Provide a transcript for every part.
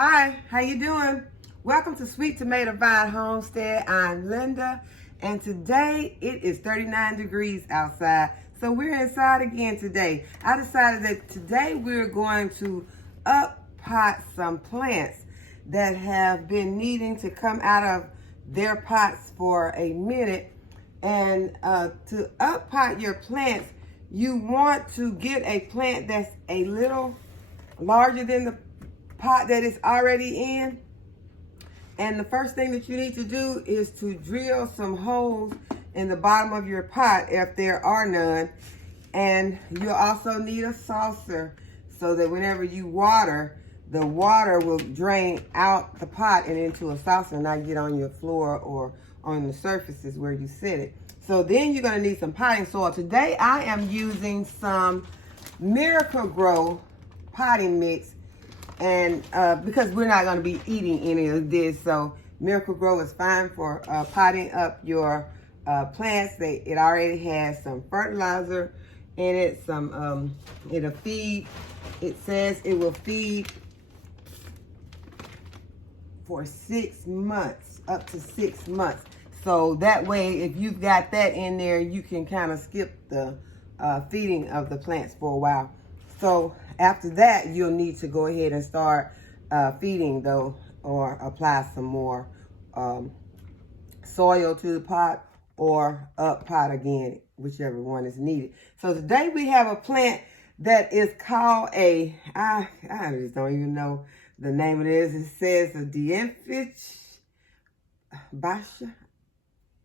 Hi, how you doing? Welcome to Sweet Tomato Vine Homestead. I'm Linda, and today it is 39 degrees outside, so we're inside again today. I decided that today we're going to up pot some plants that have been needing to come out of their pots for a minute. And to up pot your plants, you want to get a plant that's a little larger than the pot that it's already in. And the first thing that you need to do is to drill some holes in the bottom of your pot if there are none. And you'll also need a saucer so that whenever you water, the water will drain out the pot and into a saucer and not get on your floor or on the surfaces where you sit it. So then you're going to need some potting soil. Today I am using some Miracle-Gro potting mix. And because we're not going to be eating any of this, so Miracle-Gro is fine for potting up your plants. It already has some fertilizer in it, it'll feed. It says it will feed for 6 months, up to 6 months. So that way, if you've got that in there, you can kind of skip the feeding of the plants for a while. So after that, you'll need to go ahead and start feeding though, or apply some more soil to the pot or up pot again, whichever one is needed. So today we have a plant that is called I just don't even know the name of this. It says a Dienfich Basha.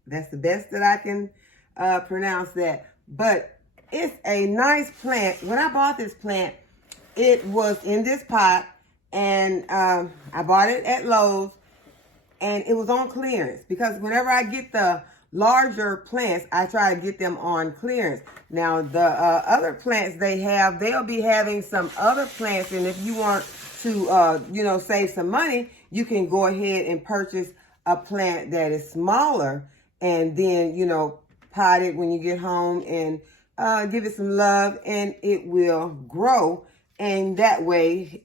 That's the best that I can pronounce that. But it's a nice plant. When I bought this plant, it was in this pot, and I bought it at Lowe's, and it was on clearance because whenever I get the larger plants, I try to get them on clearance. Now, the other plants they'll be having some other plants, and if you want to, save some money, you can go ahead and purchase a plant that is smaller, and then, pot it when you get home and give it some love, and it will grow. And that way,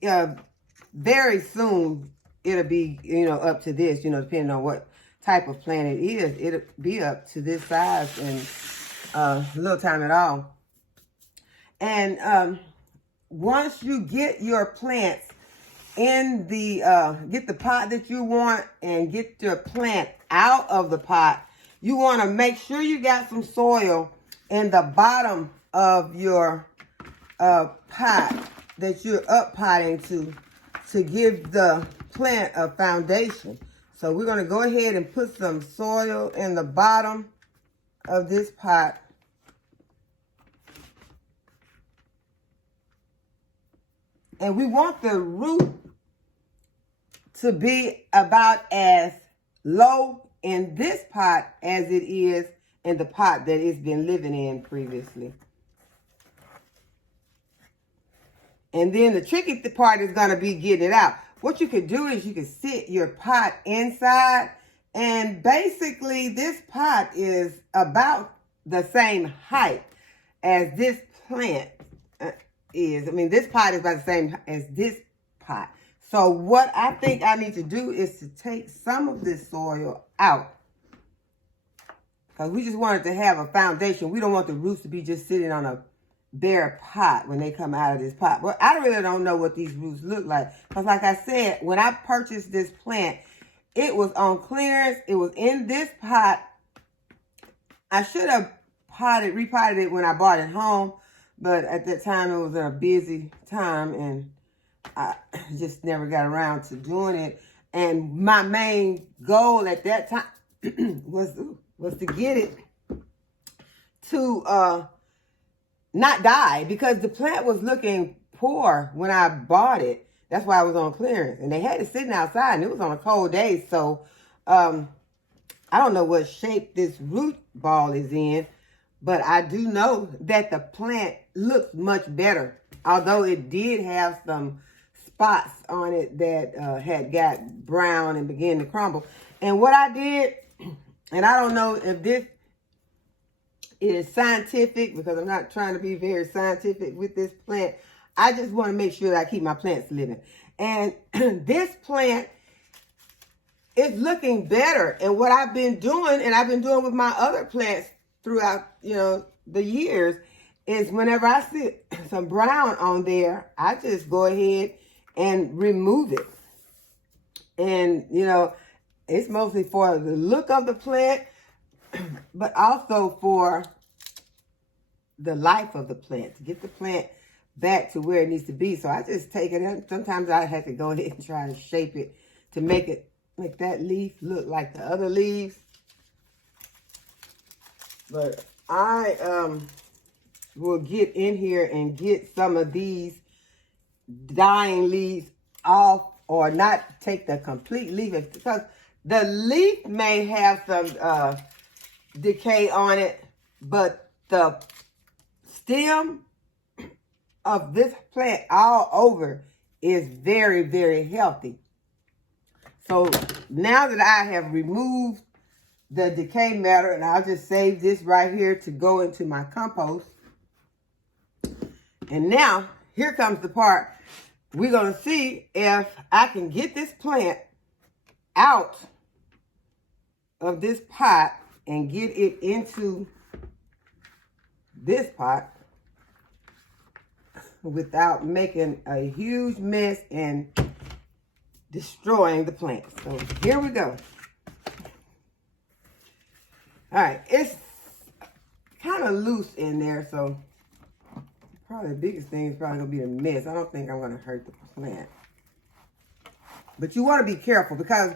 very soon, it'll be, up to this, depending on what type of plant it is. It'll be up to this size in little time at all. And once you get your plants in get the pot that you want and get your plant out of the pot, you want to make sure you got some soil in the bottom of your pot that you're up potting to give the plant a foundation. So we're going to go ahead and put some soil in the bottom of this pot. And we want the root to be about as low in this pot as it is in the pot that it's been living in previously. And then the tricky part is going to be getting it out. What you could do is you can sit your pot inside, and basically this pot is about the same height as this plant is. I mean, this pot is about the same as this pot. So what I think I need to do is to take some of this soil out, because we just want it to have a foundation. We don't want the roots to be just sitting on a bare pot when they come out of this pot. But I really don't know what these roots look like, because like I said, when I purchased this plant, it was on clearance. It was in this pot. I should have repotted it when I bought it home, but at that time it was a busy time and I just never got around to doing it. And my main goal at that time was to get it to not die, because the plant was looking poor when I bought it. That's why I was on clearance. And they had it sitting outside, and it was on a cold day. So I don't know what shape this root ball is in, but I do know that the plant looks much better, although it did have some spots on it that had got brown and began to crumble. And what I did, and I don't know if this is scientific, because I'm not trying to be very scientific with this plant. I just want to make sure that I keep my plants living. And this plant is looking better. And what I've been doing, and I've been doing with my other plants throughout, the years, is whenever I see some brown on there, I just go ahead and remove it. And, it's mostly for the look of the plant, but also for the life of the plant, to get the plant back to where it needs to be. So I just take it, and sometimes I have to go ahead and try to shape it to make that leaf look like the other leaves. But I will get in here and get some of these dying leaves off, or not take the complete leaf, because the leaf may have some decay on it, but the stem of this plant all over is very, very healthy. So now that I have removed the decay matter, and I'll just save this right here to go into my compost. And now here comes the part we're going to see if I can get this plant out of this pot and get it into this pot without making a huge mess and destroying the plant. So here we go. All right, it's kind of loose in there, so probably the biggest thing is probably going to be the mess. I don't think I'm going to hurt the plant. But you want to be careful, because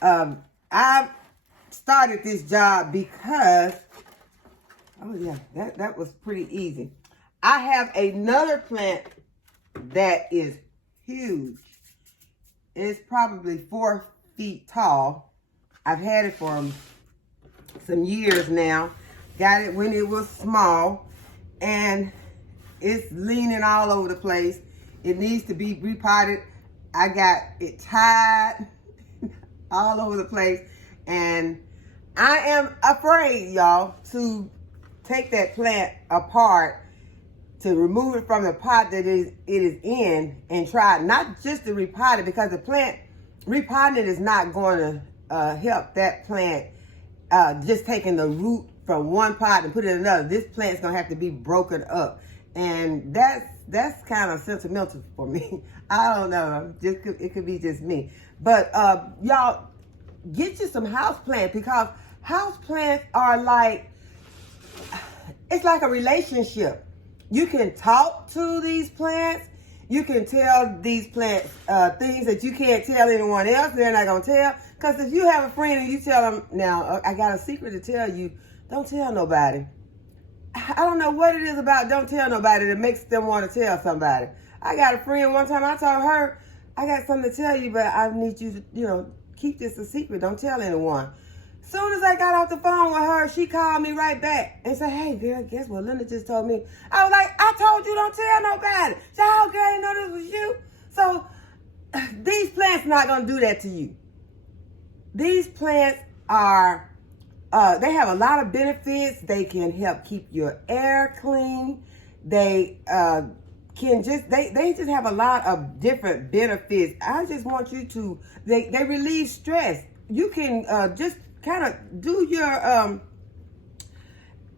I started this job because, oh yeah, that was pretty easy. I have another plant that is huge. It's probably 4 feet tall. I've had it for some years now. Got it when it was small, and it's leaning all over the place. It needs to be repotted. I got it tied all over the place, and I am afraid, y'all, to take that plant apart, to remove it from the pot that it is in, and try not just to repot it, because the plant, repotting it is not going to help that plant. Just taking the root from one pot and put it in another. This plant's going to have to be broken up. And that's kind of sentimental for me. I don't know. It could be just me. But y'all, get you some houseplants, because houseplants are like, it's like a relationship. You can talk to these plants. You can tell these plants things that you can't tell anyone else. They're not going to tell. Because if you have a friend and you tell them, now, I got a secret to tell you, don't tell nobody. I don't know what it is about don't tell nobody that makes them want to tell somebody. I got a friend one time, I told her, I got something to tell you, but I need you to, keep this a secret. Don't tell anyone. Soon as I got off the phone with her, she called me right back and said, hey, girl, guess what Linda just told me? I was like, I told you don't tell nobody. She said, oh, girl, I didn't know this was you. So these plants not going to do that to you. These plants are, they have a lot of benefits. They can help keep your air clean. They can just, they just have a lot of different benefits. I just want you to, they relieve stress. You can just kind of do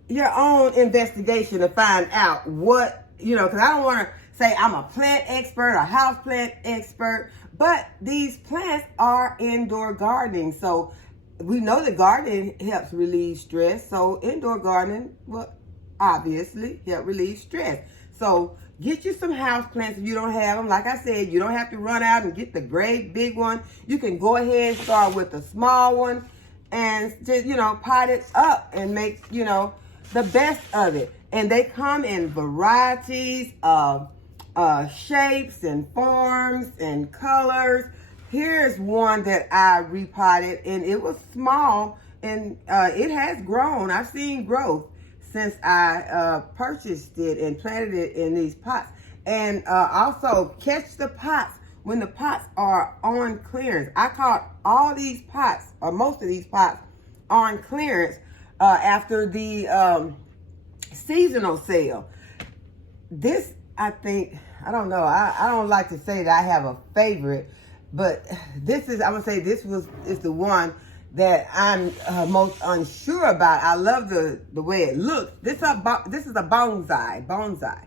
your own investigation to find out what, because I don't want to say I'm a plant expert, a house plant expert, but these plants are indoor gardening. So we know that gardening helps relieve stress. So indoor gardening will obviously help relieve stress. So get you some house plants if you don't have them. Like I said, you don't have to run out and get the great big one. You can go ahead and start with the small one and just, pot it up and make, the best of it. And they come in varieties of shapes and forms and colors. Here's one that I repotted, and it was small, and it has grown. I've seen growth since I purchased it and planted it in these pots. And also catch the pots when the pots are on clearance. I caught all these pots, or most of these pots, on clearance after the seasonal sale. I think, I don't know, I don't like to say that I have a favorite, but this is, I'm gonna say is the one that I'm most unsure about. I love the way it looks. This is a bonsai.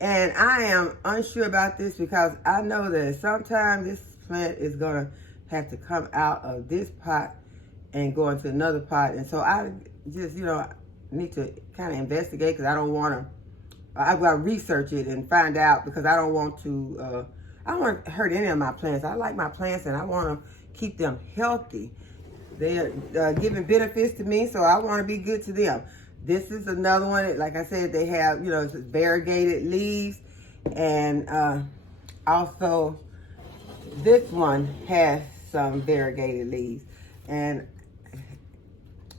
And I am unsure about this because I know that sometimes this plant is gonna have to come out of this pot and go into another pot. And so I just, need to kind of investigate, because I don't want to, I've got to research it and find out, because I don't want to, I don't want to hurt any of my plants. I like my plants and I want to keep them healthy. They're giving benefits to me, so I want to be good to them. This is another one, like I said, they have, it's variegated leaves. And also this one has some variegated leaves. And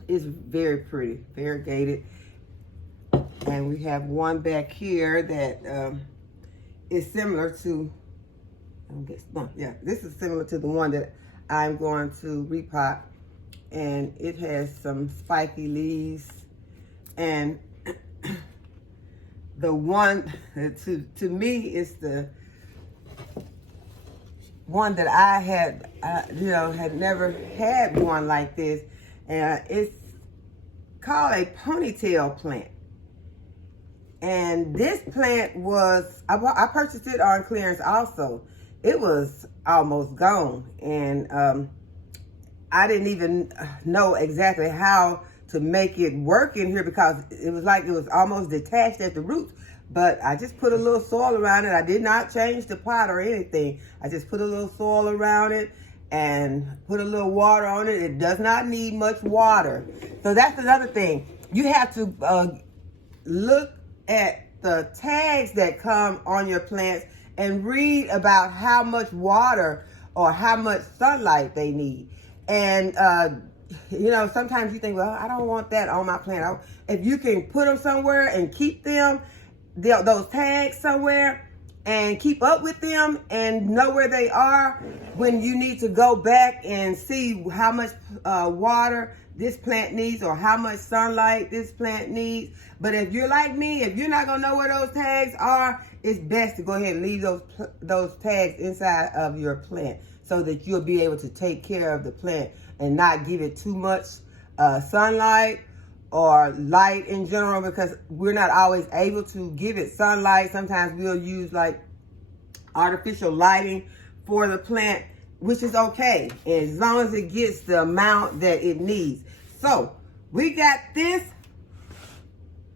it's very pretty, variegated. And we have one back here that is similar to, this is similar to the one that I'm going to repot. And it has some spiky leaves. And the one, to me, is the one that I had, had never had one like this. And it's called a ponytail plant. And this plant was, I purchased it on clearance also. It was almost gone. And I didn't even know exactly how to make it work in here, because it was like it was almost detached at the roots. But I just put a little soil around it. I did not change the pot or anything. I just put a little soil around it and put a little water on it. It does not need much water. So that's another thing. You have to look at the tags that come on your plants and read about how much water or how much sunlight they need. And sometimes you think, well, I don't want that on my plant. If you can put them somewhere and keep them, those tags somewhere, and keep up with them and know where they are when you need to go back and see how much water this plant needs or how much sunlight this plant needs. But if you're like me, if you're not gonna know where those tags are, it's best to go ahead and leave those tags inside of your plant, so that you'll be able to take care of the plant and not give it too much sunlight or light in general, because we're not always able to give it sunlight. Sometimes we'll use like artificial lighting for the plant, which is okay, as long as it gets the amount that it needs. So we got this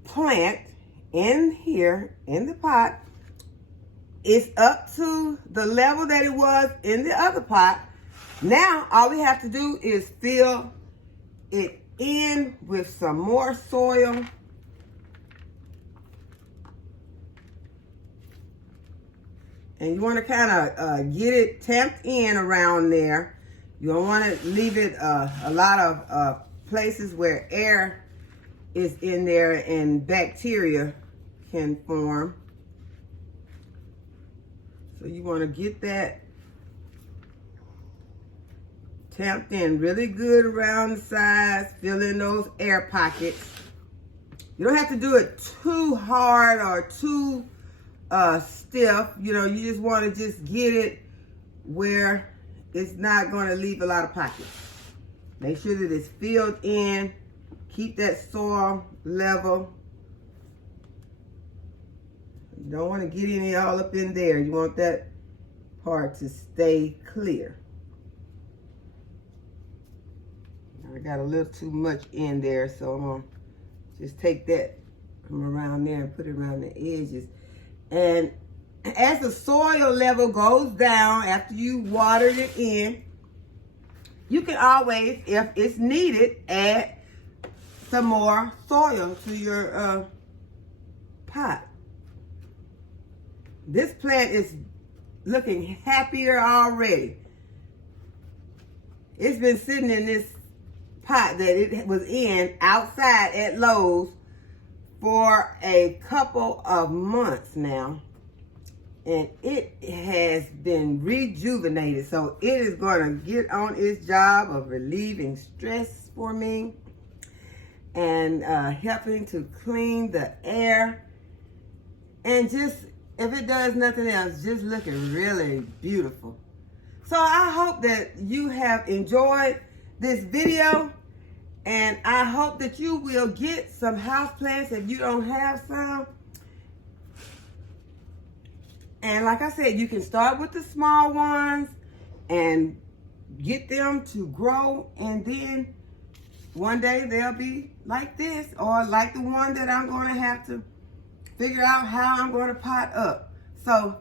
plant in here in the pot. It's up to the level that it was in the other pot. Now, all we have to do is fill it in with some more soil. And you want to kind of get it tamped in around there. You don't want to leave it a lot of places where air is in there and bacteria can form. So you want to get that tamped in really good around the sides. Fill in those air pockets. You don't have to do it too hard or too stiff. You just want to just get it where it's not going to leave a lot of pockets. Make sure that it's filled in. Keep that soil level. You don't want to get any all up in there. You want that part to stay clear. I got a little too much in there, so I'm going to just take that from around there and put it around the edges. And as the soil level goes down after you watered it in, you can always, if it's needed, add some more soil to your pot. This plant is looking happier already. It's been sitting in this pot that it was in outside at Lowe's for a couple of months now, and it has been rejuvenated. So it is going to get on its job of relieving stress for me and helping to clean the air and just if it does nothing else, just looking really beautiful. So I hope that you have enjoyed this video, and I hope that you will get some houseplants if you don't have some. And like I said, you can start with the small ones and get them to grow, and then one day they'll be like this, or like the one that I'm going to have to figure out how I'm going to pot up. So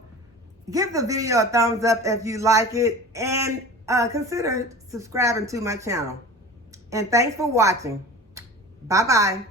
give the video a thumbs up if you like it, and consider subscribing to my channel. And thanks for watching. Bye-bye.